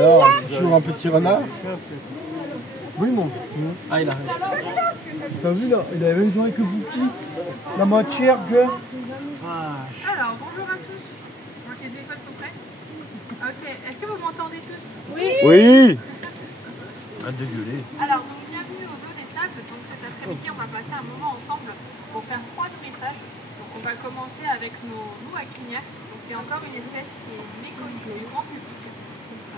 Alors, toujours un petit renard. Oui, mon. Ah, il arrive. T'as vu là, il a la même journée que Bouki. La matière que. Alors, bonjour à tous. Je vois que les téléphones sont prêts. Ok, est-ce que vous m'entendez tous? Oui. Arrête de gueuler. Alors, donc, bienvenue au Zoo des Sables. Donc, cet après-midi, on va passer un moment ensemble pour faire 3 dressages. Donc, on va commencer avec nos loups à crinière. Donc, c'est encore une espèce qui est méconnue du grand public.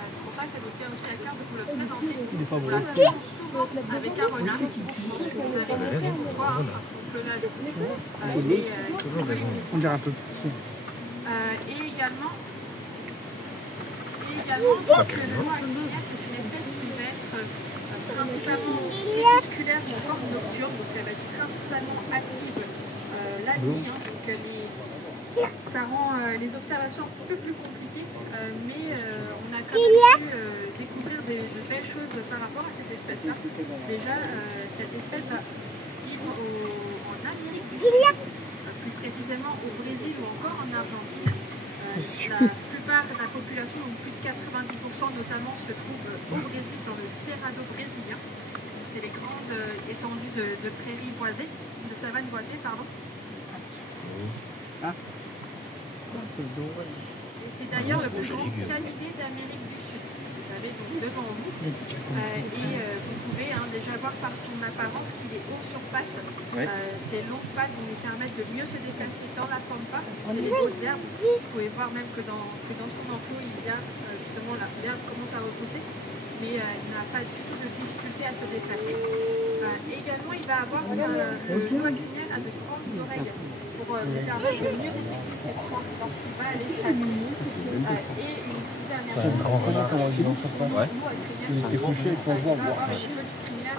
C'est pour ça que ça nous tient aussi à cœur de vous le présenter. On la trouve souvent avec un renard. Vous avez raison, on voit son pelage. On dirait un peu petit. Et également, donc, le loup à crinière, c'est une espèce qui va être principalement crépusculaire ou encore nocturne, donc elle va être principalement active la nuit, hein, donc ça rend les observations un petit peu plus compliquées, mais on a quand même pu découvrir de belles choses par rapport à cette espèce-là. Déjà, cette espèce va vivre en Amérique du Sud, plus précisément au Brésil ou encore en Argentine. La plupart de la population, donc plus de 90% notamment, se trouve au Brésil, dans le Cerrado brésilien. C'est les grandes étendues de prairies boisées, de savanes boisées, pardon. Ah. Et c'est d'ailleurs le plus grand canidé d'Amérique du Sud. Vous avez donc devant vous. Et vous pouvez déjà voir par son apparence qu'il est haut sur pattes. Ces longues pattes vont lui permettre de mieux se déplacer dans la pampa, les hautes herbes. Vous pouvez voir même que dans son enclos, il y a justement l'herbe commence à repousser, mais il n'a pas du tout de difficulté à se déplacer. Également, il va avoir le loup à crinière à de grandes oreilles pour lui permettre de mieux détecter ses proies lorsqu'il va aller chasser. Et une dernière chose, Ouais. Il était couché pour voir.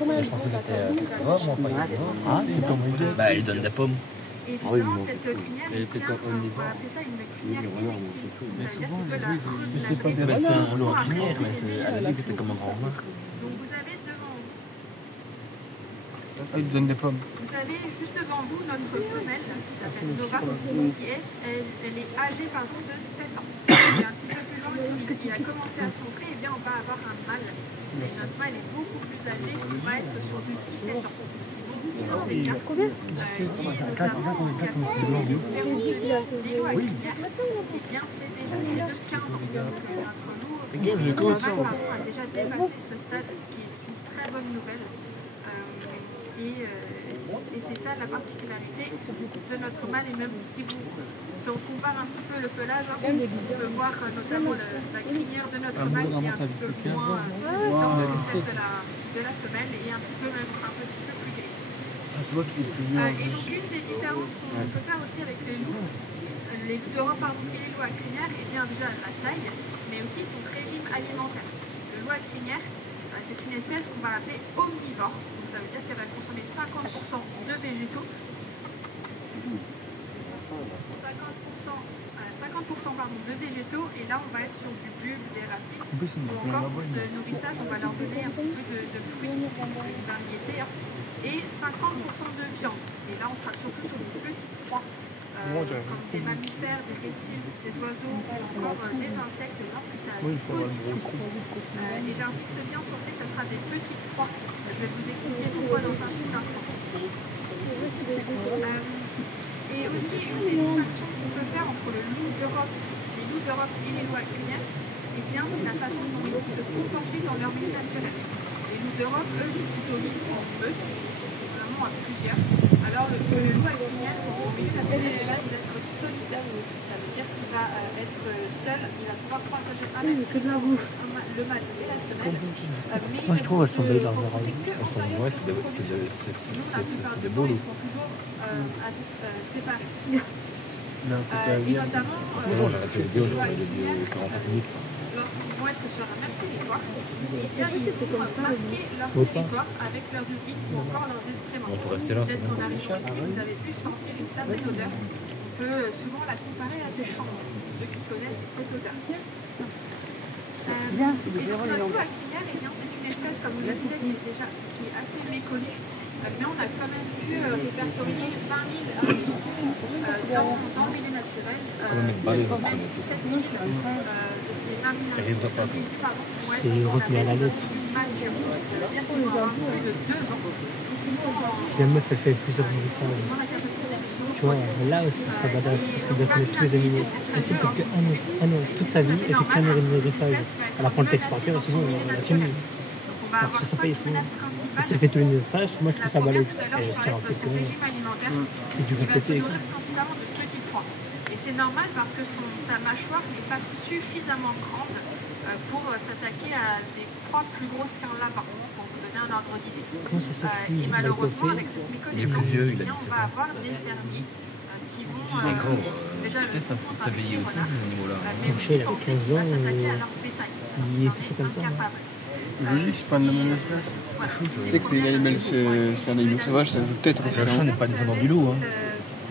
Je pensais que c'était vraiment pas grave. Ah, c'est comme une gueule. Bah, il donne des pommes. Et justement, cette crinière, Elle était on omnivore. va appeler ça une crinière élective. Mais souvent, les C'est-à-dire que œufs, Mais c'est pas des Mais c'est renards. un loup à crinière, mais à la limite, c'était comme un grand renard. Donc vous avez devant vous, Ah, il donne des pommes. vous avez juste devant vous notre femelle qui s'appelle Nova, qui est, elle est âgée de 7 ans. Et un petit peu plus loin, il a commencé à se montrer, et bien on va avoir un mâle. Et notre mâle est beaucoup plus âgé, qui va être sur du 17 ans. Combien? Et notamment, les loups à crinière, et bien c'est de 15 ans. Donc notre loup a déjà dépassé ce stade, ce qui est une très bonne nouvelle. Et c'est ça la particularité de notre mâle. Et même si on compare un petit peu le pelage, on peut voir notamment la crinière de notre mâle qui est un petit peu moins dense que celle de la femelle et un petit peu même un petit peu plus grise. Ça se voit qu'il est plus vieux. Et donc une des différences qu'on peut faire aussi avec les loups d'Europe et les loups à crinière, et bien déjà la taille, mais aussi son régime alimentaire. Le loup à crinière, c'est une espèce qu'on va appeler omnivore, donc ça veut dire qu'elle va consommer 50% de végétaux, 50% de végétaux, et là on va être sur du bulbe, des racines, ou encore pour ce nourrissage on va leur donner un peu de fruits, une variété, et 50% de viande, et là on sera surtout sur des petites proies, comme des mammifères, des reptiles, des oiseaux, ou encore des insectes, lorsque ça a disposition. Et j'insiste bien sur le fait que ce sera des petites proies. Je vais vous expliquer pourquoi dans un petit instant. Et aussi, une des distinctions qu'on peut faire entre le loup d'Europe, les loups d'Europe et les loups à crinière, eh bien, c'est la façon dont ils vont se comporter dans leur milieu naturel. Les loups d'Europe, eux, sont plutôt vivre en meute, vraiment à plusieurs. Alors, le loup à crinière, dans son milieu naturel, là, il va être solitaire. Ça veut dire qu'il va être seul, il va pouvoir partager le mâle et la femelle. Moi, je trouve elles sont belles, leurs oreilles. Ouais, c'est des beaux loups. Séparés. Et notamment, C'est bon, j'ai arrêté les vidéos, j'ai parlé de 45 minutes. lorsqu'ils vont être sur un même territoire, eh bien, ils vont marquer leur territoire avec leurs urines ou encore leurs excréments. On peut rester là, c'est Peut-être bon. qu'on arrive ici, vous avez pu sentir une certaine odeur. On peut souvent la comparer à des champs, ceux qui connaissent cette odeur. Et donc, notre loup à crinière, eh bien, c'est une espèce, comme je le disais, qui est assez méconnue. Mais on a quand même pu répertorier 20 000 araignées dans le milieu naturel. Même 7 000 de ces 20 000 araignées C'est retenu à la lettre. matures. Ça veut dire qu'ils vont avoir plus de 2 ans. Si la meuf elle fait plusieurs nourrissages, tu vois, là aussi ça serait badass parce qu'elle doit connaître tous les animaux. Et c'est peut-être qu'un an, toute sa vie, elle fait qu'un nourrissage. Elle apprend le texte par cœur et sinon elle a fini. Alors que ça paye, sinon. Et si elle fait tous les nourrissages, moi je trouve ça balèze. Et c'est en fait que c'est du répété. Et c'est normal parce que sa mâchoire n'est pas suffisamment grande pour s'attaquer à des proies plus grosses qu'un lapin. Pour vous donner un ordre d'idée. Comment ça se fait que Et malheureusement, avec cette méconnaissance, on va avoir des fermiers qui vont déjà ça veillait aussi ces animaux-là. Mon chien, il avait 15 ans, il était pas comme ça. Logique, c'est pas de la même espèce. Tu sais que c'est un animal sauvage, ça peut être aussi. Le chat n'est pas descendant du loup. Hein.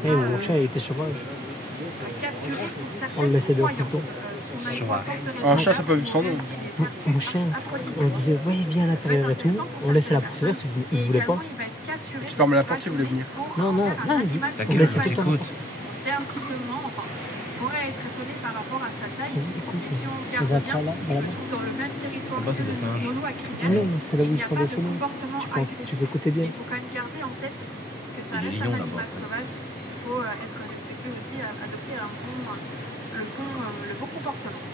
Oui, mon chat il était sauvage. On le laissait dehors tout le temps. Un chat, ça peut vivre sans nous. Mon chien, on disait, ouais, viens à l'intérieur et tout. On laissait la porte ouverte, il ne voulait pas. Tu fermes la porte, il voulait venir. Non, on laissait tout le temps. C'est un petit peu moins, enfin, pourrait être étonné par rapport à sa taille. Et si on On regarde va bien, pas là, voilà. dans le même territoire Là-bas, c'est des singes. mono à Ah non, mais c'est là où ils font des saumons. Tu peux écouter bien. Il faut quand même garder en tête que ça Il y a des reste un lions animal là-bas. sauvage. Il faut être respectueux aussi, adopter le bon comportement.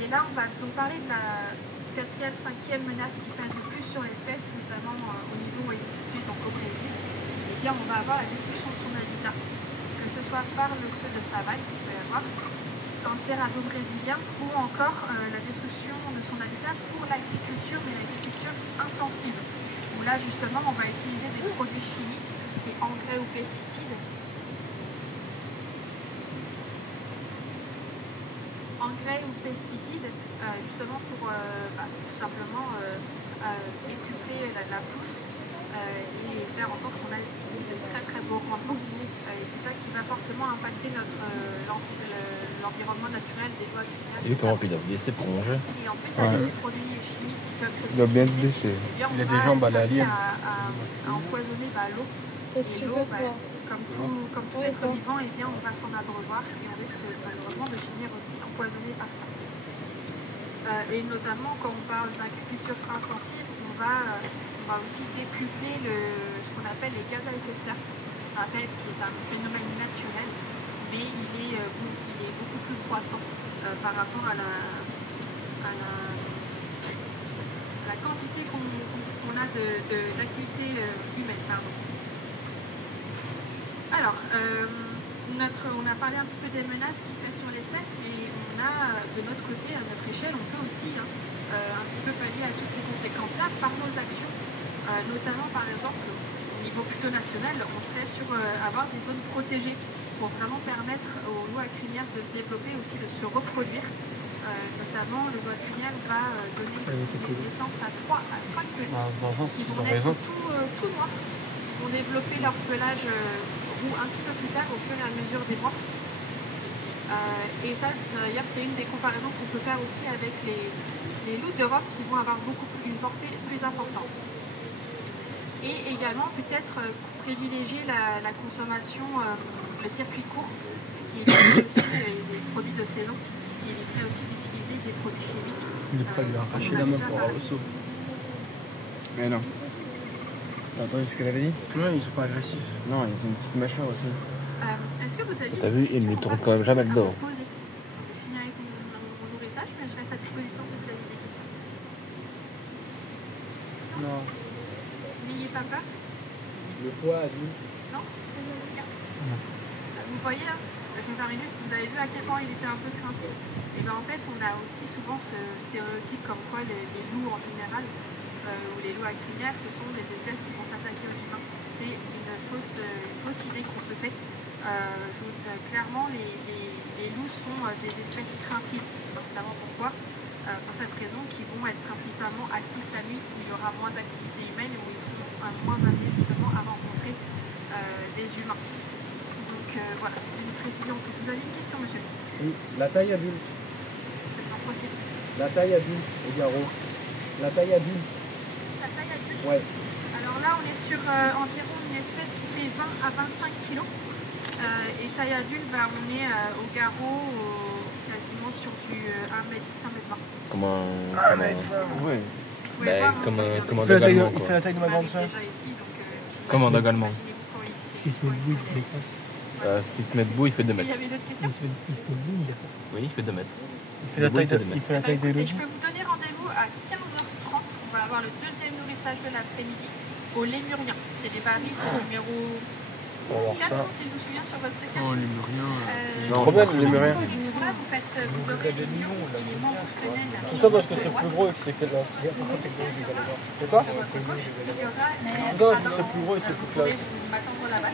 Et là, on va donc parler de la 4e, 5e menace qui pèse le plus sur l'espèce, notamment au niveau électrique, donc au Brésil. Eh bien, on va avoir la destruction de son habitat, que ce soit par le feu de savane qu'il peut y avoir, un cerrado brésilien, ou encore la destruction de son habitat pour l'agriculture, mais l'agriculture intensive, où là, justement, on va utiliser des produits chimiques, tout ce qui est engrais ou pesticides. Engrais ou pesticides, justement pour tout simplement décupler la pousse et faire en sorte qu'on ait de très beaux rendements. Et c'est ça qui va fortement impacter l'environnement naturel des bois. T'as vu comment il doit se baisser pour manger? Et en plus, avec des produits chimiques qui peuvent Il doit bien se baisser. il a des jambes à l'alien. à empoisonner l'eau. Et l'eau, comme tout être vivant, eh bien, on va s'en abreuvoir et on risque malheureusement de finir aussi empoisonné par ça. Et notamment quand on parle d'agriculture intensive, on va aussi décupler ce qu'on appelle les gaz à effet de serre. On appelle qui est un phénomène naturel, mais il est beaucoup plus croissant par rapport à la quantité qu'on a d'activité humaine. Alors, on a parlé un petit peu des menaces qui pèsent sur l'espèce et on a, de notre côté, à notre échelle, on peut aussi un petit peu pallier à toutes ces conséquences-là par nos actions, notamment par exemple au niveau plutôt national, on serait sur avoir des zones protégées pour vraiment permettre aux loups à crinière de se développer, aussi de se reproduire. Notamment, le loup à crinière va donner naissance à 3 à 5 petits qui vont naître tout noirs, qui vont développer leur pelage un petit peu plus tard au fur et à mesure des mois. Et ça, d'ailleurs, c'est une des comparaisons qu'on peut faire aussi avec les loups d'Europe qui vont avoir une portée plus importante. Et également, peut-être privilégier la consommation, le circuit court, ce qui éviterait aussi des produits de saison, qui éviterait aussi d'utiliser des produits chimiques. Il n'est pas lui arracher la main pour avoir le saut. Mais non. T'as entendu ce qu'elle avait dit? Non, ils sont pas agressifs. Non, ils ont une petite mâchoire aussi. Est-ce que vous avez... T'as vu, il ne tourne quand même jamais le dos. Je finis avec mon nourrissage, mais je reste à disposition si vous avez des questions. Non. N'ayez pas peur. Le poids adulte. Non, vous voyez là, je vais faire une liste, vous avez vu à quel point il était un peu craintif. Et bien en fait, on a aussi souvent ce stéréotype comme quoi les loups en général, ou les loups à crinière, ce sont des espèces qui vont s'attaquer aux humains. C'est une fausse idée qu'on se fait. Clairement, les loups sont des espèces craintives, notamment pourquoi pour cette raison, qui vont être principalement actifs la nuit, où il y aura moins d'activité humaine et où ils seront moins amenés justement à rencontrer des humains. Donc voilà, c'est une précision. Vous avez une question, monsieur? Oui, la taille adulte. La taille adulte, au garrot. La taille adulte. La taille adulte? Ouais. Alors là, on est sur environ une espèce qui fait 20 à 25 kg. Et taille adulte, bah, on est au garrot quasiment sur du 1m20. Comme un. Ouais. Comme un dog allemand. Il fait la taille de ma grande soeur. Comme un dog allemand. 6 mètres bout, il dépasse. 6 mètres bout, il fait 2 mètres. Il y avait d'autres Il questions. se met bout, il dépasse. Oui, il fait 2 mètres. Il fait la taille de Écoutez, je peux vous donner rendez-vous à 15h30. On va avoir le deuxième nourrissage de l'après-midi au Lémurien. C'est des barils numéro 4, si je me souviens, sur votre séquence. Oh, Lémurien. Trop bien, le Lémurien. Là, vous faites vous aurez les membres fonctionnels. Tout ça parce que c'est plus gros et que c'est que là. C'est quoi? Il y aura Non, c'est plus gros et c'est plus classe. m'attendre là-bas.